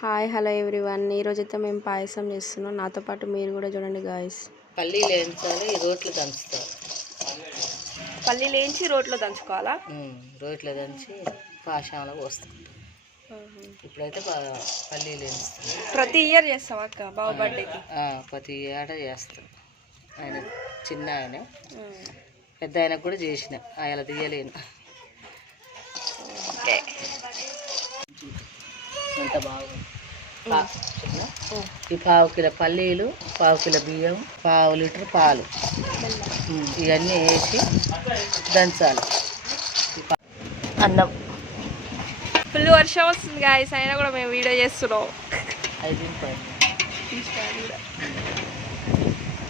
Hi hello everyone. ఈరోజైతే మేము పాయసం చేస్తున్నాం. నాతో పాటు మీరు కూడా చూడండి గాయస్. పల్లీలు వేయించాలి, రోట్లు దంచుతారు. పల్లీలు వేయించి రోట్లో దంచుకోవాలా? రోట్లో దంచి పాషంలో పోస్తాం. ఇప్పుడైతే పల్లీలు వేయిస్తాం. ప్రతి ఇయర్ చేస్తాం అక్క బావ బర్త్డేకి. ప్రతి ఏటా చేస్తాం. ఆయన చిన్న ఆయన, పెద్ద ఆయనకు కూడా చేసిన, ఆయన తీయలేను. అంత బాగుంది. ఈ పావు కిలో పల్లీలు, పావు కిలో బియ్యం, పావు లీటర్ పాలు, ఇవన్నీ వేసి దంచాలి. అన్నం. ఫుల్ వర్షం వస్తుంది గాయస్, అయినా కూడా మేము వీడియో చేస్తున్నాం.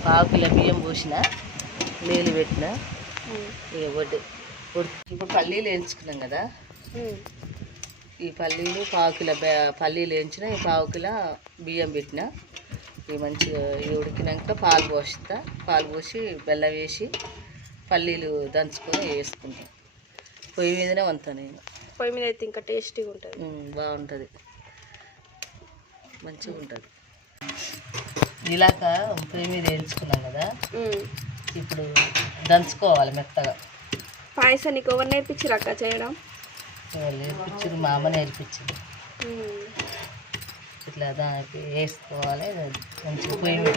పావు కిలో బియ్యం పోసిన, నీళ్ళు పెట్టిన, ఇక వడ్డీ. ఇప్పుడు పల్లీలు వేయించుకున్నాం కదా, ఈ పల్లీలు పావు కిలో పల్లీలు వేయించిన, ఈ పావు కిలో బియ్యం పెట్టిన, ఇవి మంచిగా ఉడికినాక పాలు పోస్తా. పాలు పోసి బెల్లం వేసి పల్లీలు దంచుకొని వేసుకుంటాం. పొయ్యి మీదనే వంతాను నేను. పొయ్యి మీద అయితే ఇంకా టేస్టీగా ఉంటుంది, బాగుంటుంది, మంచిగా ఉంటుంది. ఇలాక పొయ్యి మీద వేయించుకున్నాం కదా, ఇప్పుడు దంచుకోవాలి మెత్తగా. పాయసం నీకు ఎవరు నేర్పించారు అక్క చేయడం? నేర్పించారు, మా అమ్మ నేర్పించింది. ఇట్లా దానికి వేసుకోవాలి మంచిగా పొయ్యి మీద.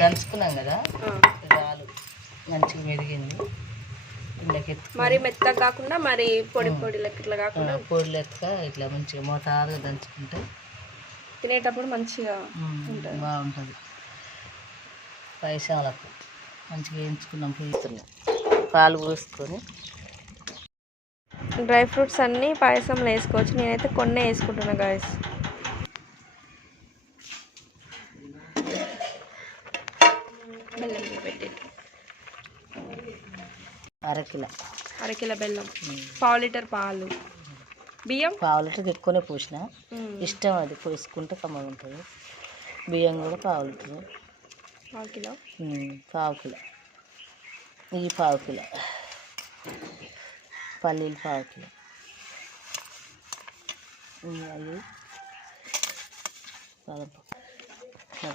దంచుకున్నాం కదా, రాలు మంచిగా మెరిగింది. మరి మెత్తగా కాకుండా మరి పొడి పొడి లెక్క ఇట్లా కాకుండా పొడి లెక్క ఇట్లా మంచిగా మోతారుగా దంచుకుంటే తినేటప్పుడు మంచిగా బాగుంటుంది. పాయసాలకు మంచిగా వేయించుకున్నాం. పోస్తున్నాం పాలు పోసుకొని. డ్రై ఫ్రూట్స్ అన్నీ పాయసంలో వేసుకోవచ్చు. నేనైతే కొన్ని వేసుకుంటున్నా గాయస్. బెల్లం పెట్టి అరకిలో బెల్లం, పావు లీటర్ పాలు, బియ్యం పావు లీటర్ ఎక్కువనే పోసిన, ఇష్టం అది పోసుకుంటే కమ్మగా ఉంటుంది. బియ్యం కూడా పావు లీటర్, పావు కిలో, పావు కిలో, ఈ పావు కిలో పల్లీలు, పావు కిలో అవి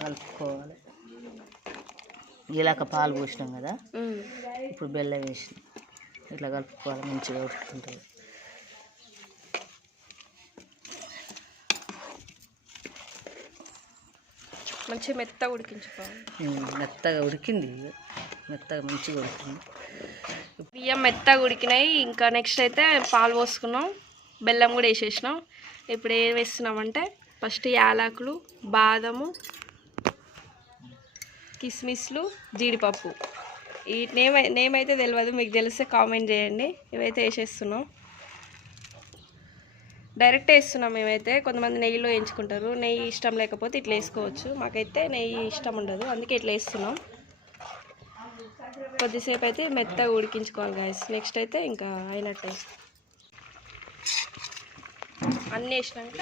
కలుపుకోవాలి. ఇలాక పాలు పోసినాం కదా, ఇప్పుడు బెల్లం వేసినాం. ఇట్లా కలుపుకోవాలి, మంచిగా ఉడుకుతుంటుంది. మంచిగా మెత్తగా ఉడికించుకోవాలి. మెత్తగా ఉడికింది, మెత్తగా మంచిగా ఉడికింది. బియ్యం మెత్తగా ఉడికినాయి. ఇంకా నెక్స్ట్ అయితే పాలు పోసుకున్నాం, బెల్లం కూడా వేసేసినాం. ఇప్పుడు ఏం వేస్తున్నామంటే ఫస్ట్ యాలకులు, బాదము, కిస్మిస్లు, జీడిపప్పు. ఈ నేమ్ అయితే తెలియదు, మీకు తెలిస్తే కామెంట్ చేయండి. ఇవైతే వేసేస్తున్నాం, డైరెక్ట్ వేస్తున్నాం మేమైతే. కొంతమంది నెయ్యిలో వేయించుకుంటారు, నెయ్యి ఇష్టం లేకపోతే ఇట్లా వేసుకోవచ్చు. మాకైతే నెయ్యి ఇష్టం ఉండదు, అందుకే ఇట్లా వేస్తున్నాం. కొద్దిసేపు అయితే మెత్తగా ఉడికించుకోవాలి గాయస్. నెక్స్ట్ అయితే ఇంకా అయినట్టే అన్నీ వేసినాక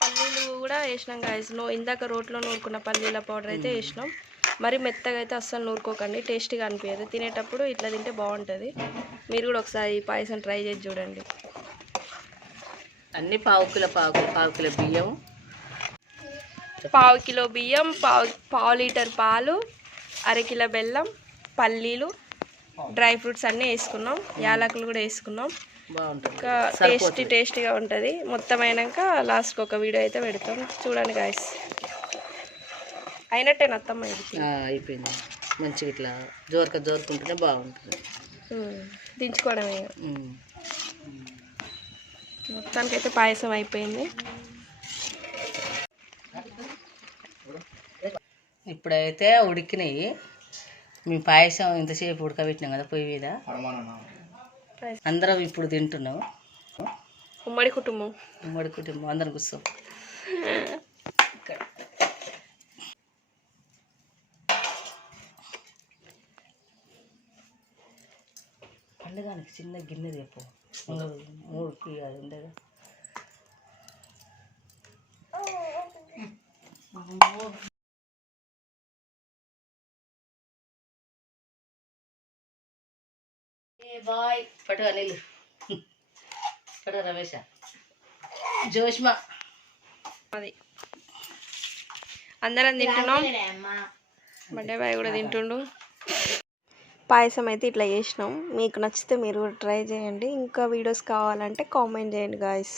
పల్లీలు కూడా వేసినాం గాయస్. ఇందాక రోట్లో నూరుకున్న పల్లీల పౌడర్ అయితే వేసినాం. మరి మెత్తగా అయితే అస్సలు నూరుకోకండి, టేస్టీగా అనిపించదు. తినేటప్పుడు ఇట్లా తింటే బాగుంటుంది. మీరు కూడా ఒకసారి ఈ పాయసం ట్రై చేసి చూడండి. అన్నీ పావు కిలో బియ్యం, పావు కిలో బియ్యం, పావు లీటర్ పాలు, అరకిలో బెల్లం, పల్లీలు, డ్రై ఫ్రూట్స్ అన్నీ వేసుకున్నాం. యాలకులు కూడా వేసుకున్నాం. బాగుంటుంది, టేస్టీగా ఉంటుంది. మొత్తం అయినాక లాస్ట్కి ఒక వీడియో అయితే పెడతాం, చూడండి గాయస్. అయినట్టే అత్తమ్మ అయిపోయింది. మంచిగా ఇట్లా జోరుకుంటేనే బాగుంటుంది. దించుకోవడమే. మొత్తానికైతే పాయసం అయిపోయింది. ఇప్పుడైతే ఉడికినాయి. మీ పాయసం ఇంతసేపు ఉడకబెట్టినాం కదా పొయ్యి మీద, అందరం ఇప్పుడు తింటున్నాం. ఉమ్మడి కుటుంబం అందరం కూర్చోం. పండుగనికి చిన్న గిన్నె చెప్పు, మూడు ఉండగా బాయ్ పట్టుగా నీళ్ళు పట్టుగా రమేష జోష్మా అది అందరం తింటున్నాం. బర్త్డే బాయ్ కూడా తింటుండు. పాయసం అయితే ఇట్లా చేసినాం. మీకు నచ్చితే మీరు కూడా ట్రై చేయండి. ఇంకా వీడియోస్ కావాలంటే కామెంట్ చేయండి గాయస్.